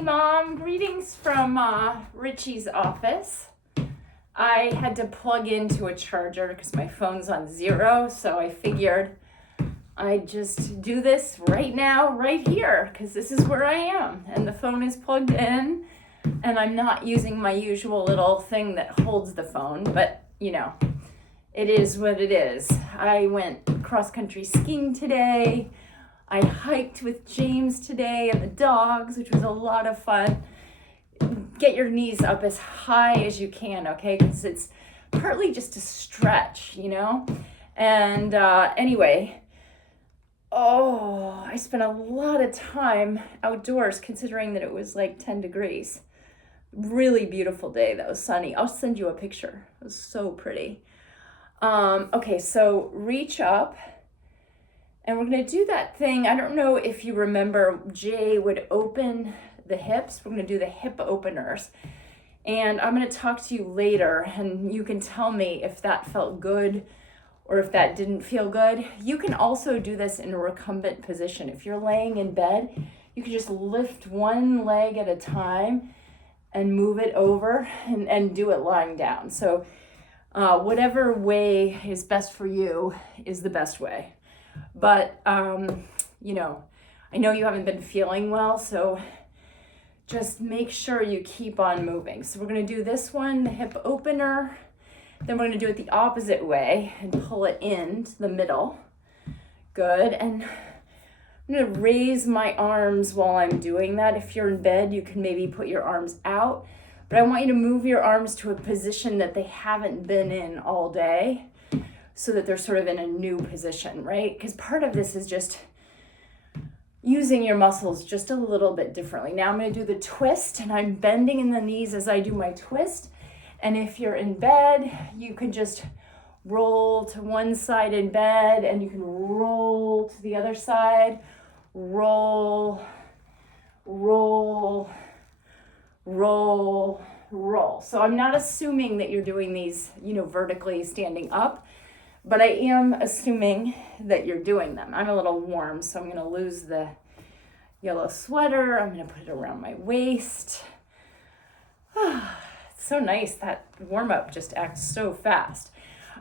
Hey Mom, greetings from Richie's office. I had to plug into a charger because my phone's on 0, so I figured I'd just do this right now, right here, because this is where I am, and the phone is plugged in, and I'm not using my usual little thing that holds the phone, but you know, it is what it is. I went cross-country skiing today. I hiked with James today and the dogs, which was a lot of fun. Get your knees up as high as you can, okay? Because it's partly just a stretch, you know? And anyway, I spent a lot of time outdoors considering that it was like 10 degrees. Really beautiful day though, sunny. I'll send you a picture. It was so pretty. Okay, so reach up. And we're going to do that thing. I don't know if you remember, Jay would open the hips. We're going to do the hip openers. And I'm going to talk to you later, and you can tell me if that felt good or if that didn't feel good. You can also do this in a recumbent position. If you're laying in bed, you can just lift one leg at a time and move it over and do it lying down. So whatever way is best for you is the best way. But, you know, I know you haven't been feeling well, so just make sure you keep on moving. So we're going to do this one, the hip opener. Then we're going to do it the opposite way and pull it into the middle. Good. And I'm going to raise my arms while I'm doing that. If you're in bed, you can maybe put your arms out. But I want you to move your arms to a position that they haven't been in all day, so that they're sort of in a new position, right? Because part of this is just using your muscles just a little bit differently. Now I'm going to do the twist, and I'm bending in the knees as I do my twist. And if you're in bed, you can just roll to one side in bed, and you can roll to the other side. Roll, roll, roll, roll. So I'm not assuming that you're doing these, vertically standing up, but I am assuming that you're doing them. I'm a little warm, so I'm going to lose the yellow sweater. I'm going to put it around my waist. It's so nice. That warm-up just acts so fast.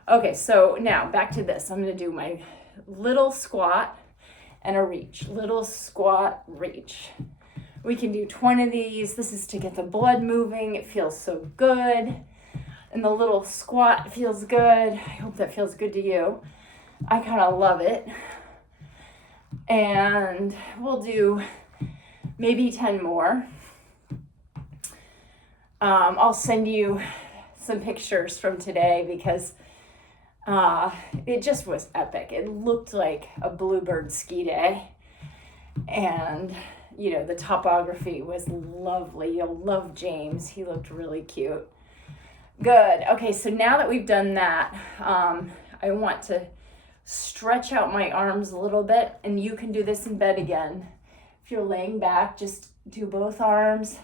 Okay, so now back to this. I'm going to do my little squat and a reach. Little squat, reach. We can do 20 of these. This is to get the blood moving. It feels so good. And the little squat feels good. I hope that feels good to you. I kind of love it. And we'll do maybe 10 more. I'll send you some pictures from today because it just was epic. It looked like a bluebird ski day. And, the topography was lovely. You'll love James. He looked really cute. Good. Okay, so now that we've done that, I want to stretch out my arms a little bit, and you can do this in bed again. If you're laying back, just do both arms.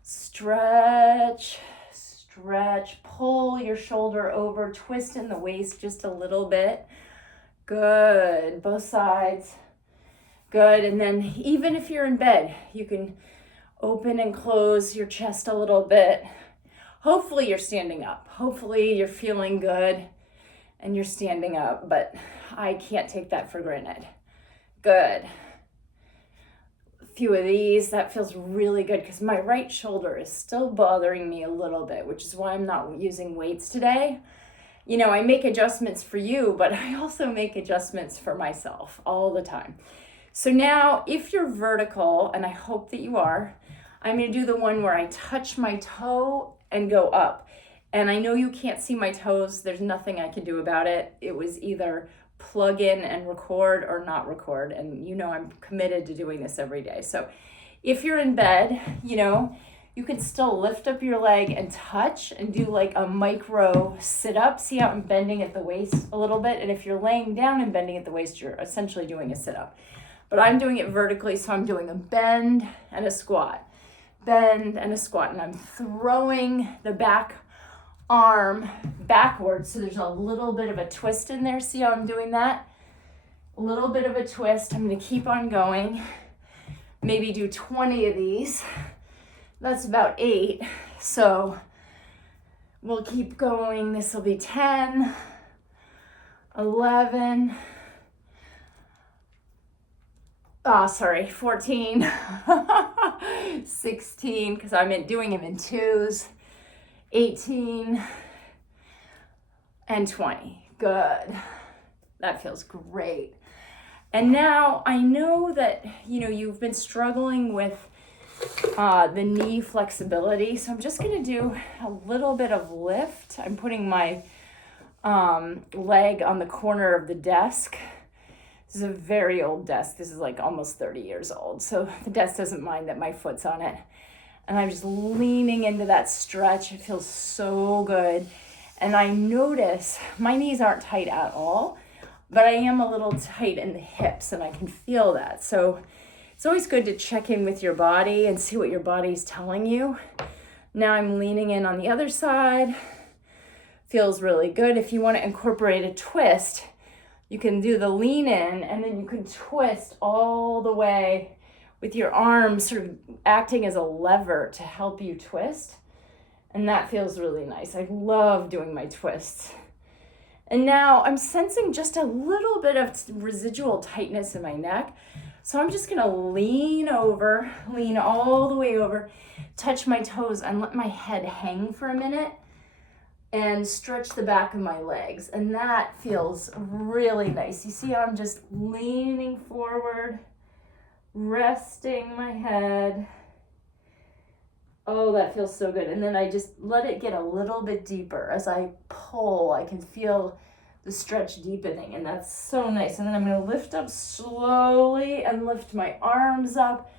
Stretch, stretch, pull your shoulder over, twist in the waist just a little bit. Good. Both sides. Good. And then even if you're in bed, you can open and close your chest a little bit. Hopefully you're standing up. Hopefully you're feeling good and you're standing up, but I can't take that for granted. Good. A few of these, that feels really good because my right shoulder is still bothering me a little bit, which is why I'm not using weights today. I make adjustments for you, but I also make adjustments for myself all the time. So now if you're vertical, and I hope that you are, I'm going to do the one where I touch my toe and go up. And I know you can't see my toes. There's nothing I can do about it. It was either plug in and record or not record. And I'm committed to doing this every day. So if you're in bed, you can still lift up your leg and touch and do like a micro sit-up. See how I'm bending at the waist a little bit? And if you're laying down and bending at the waist, you're essentially doing a sit-up. But I'm doing it vertically, so I'm doing a bend and a squat. Bend and a squat, and I'm throwing the back arm backwards, so there's a little bit of a twist in there. See how I'm doing that? A little bit of a twist. I'm going to keep on going. Maybe do 20 of these. That's about 8. So we'll keep going. This will be 10, 11, 14, 16, because I'm doing them in 2s, 18, and 20. Good. That feels great. And now I know that, you've been struggling with the knee flexibility. So I'm just going to do a little bit of lift. I'm putting my leg on the corner of the desk. This is a very old desk. This is like almost 30 years old. So the desk doesn't mind that my foot's on it. And I'm just leaning into that stretch. It feels so good. And I notice my knees aren't tight at all, but I am a little tight in the hips and I can feel that. So it's always good to check in with your body and see what your body's telling you. Now I'm leaning in on the other side. Feels really good. If you want to incorporate a twist, you can do the lean in and then you can twist all the way with your arms sort of acting as a lever to help you twist. And that feels really nice. I love doing my twists. And now I'm sensing just a little bit of residual tightness in my neck. So I'm just gonna lean all the way over, touch my toes and let my head hang for a minute and stretch the back of my legs. And that feels really nice. You see how I'm just leaning forward, resting my head. Oh, that feels so good. And then I just let it get a little bit deeper. As I pull, I can feel the stretch deepening, and that's so nice. And then I'm gonna lift up slowly and lift my arms up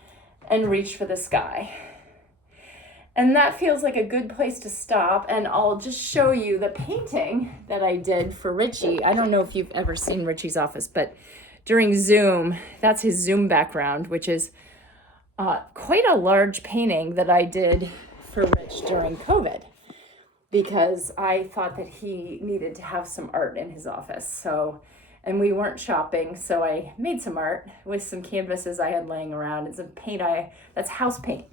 and reach for the sky. And that feels like a good place to stop. And I'll just show you the painting that I did for Richie. I don't know if you've ever seen Richie's office, but during Zoom, that's his Zoom background, which is quite a large painting that I did for Rich during COVID because I thought that he needed to have some art in his office. So, and we weren't shopping, so I made some art with some canvases I had laying around. It's a paint that's house paint.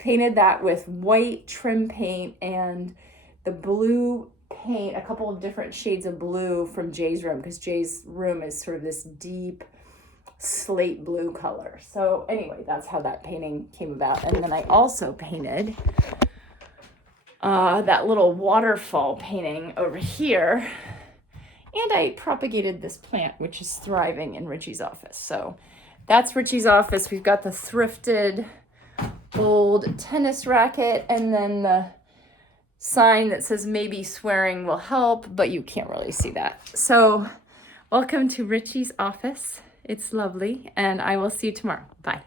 Painted that with white trim paint and the blue paint, a couple of different shades of blue from Jay's room, because Jay's room is sort of this deep slate blue color. So anyway, that's how that painting came about. And then I also painted that little waterfall painting over here. And I propagated this plant, which is thriving in Richie's office. So that's Richie's office. We've got the thrifted old tennis racket and then the sign that says maybe swearing will help, but you can't really see that. So welcome to Richie's office. It's lovely, and I will see you tomorrow. Bye.